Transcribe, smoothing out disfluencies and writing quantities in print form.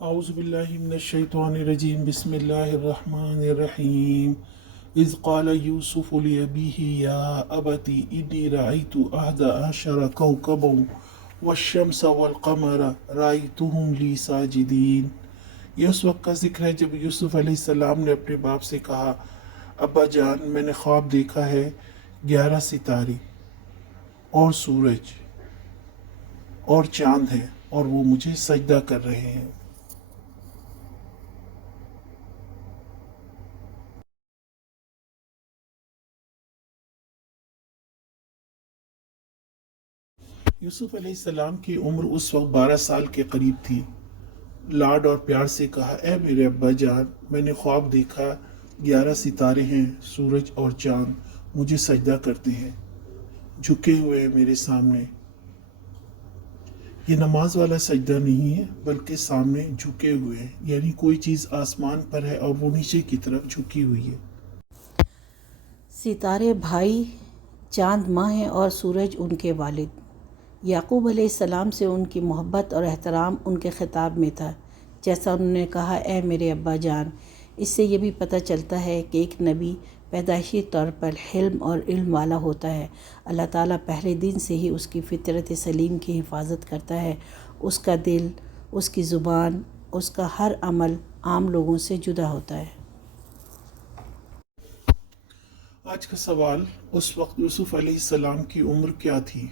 اعوذ باللہ من الشیطان الرجیم بسم اللہ الرحمن الرحیم اذ قال یوسف لأبیہ یا ابت انی رأیت احد عشر کوکبا والشمس والقمر رأیتهم لی ساجدین۔ یہ اس وقت کا ذکر ہے جب یوسف علیہ السلام نے اپنے باپ سے کہا، ابا جان میں نے خواب دیکھا ہے 11 ستارے اور سورج اور چاند ہیں اور وہ مجھے سجدہ کر رہے ہیں۔ یوسف علیہ السلام کی عمر اس وقت 12 سال کے قریب تھی۔ لاڈ اور پیار سے کہا، اے میرے ابا جان میں نے خواب دیکھا 11 ستارے ہیں، سورج اور چاند مجھے سجدہ کرتے ہیں، جھکے ہوئے ہیں میرے سامنے۔ یہ نماز والا سجدہ نہیں ہے بلکہ سامنے جھکے ہوئے ہیں، یعنی کوئی چیز آسمان پر ہے اور وہ نیچے کی طرف جھکی ہوئی ہے۔ ستارے بھائی، چاند ماں ہیں اور سورج ان کے والد۔ یعقوب علیہ السلام سے ان کی محبت اور احترام ان کے خطاب میں تھا، جیسا انہوں نے کہا، اے میرے ابا جان۔ اس سے یہ بھی پتہ چلتا ہے کہ ایک نبی پیدائشی طور پر حلم اور علم والا ہوتا ہے۔ اللہ تعالیٰ پہلے دن سے ہی اس کی فطرت سلیم کی حفاظت کرتا ہے۔ اس کا دل، اس کی زبان، اس کا ہر عمل عام لوگوں سے جدا ہوتا ہے۔ آج کا سوال، اس وقت یوسف علیہ السلام کی عمر کیا تھی؟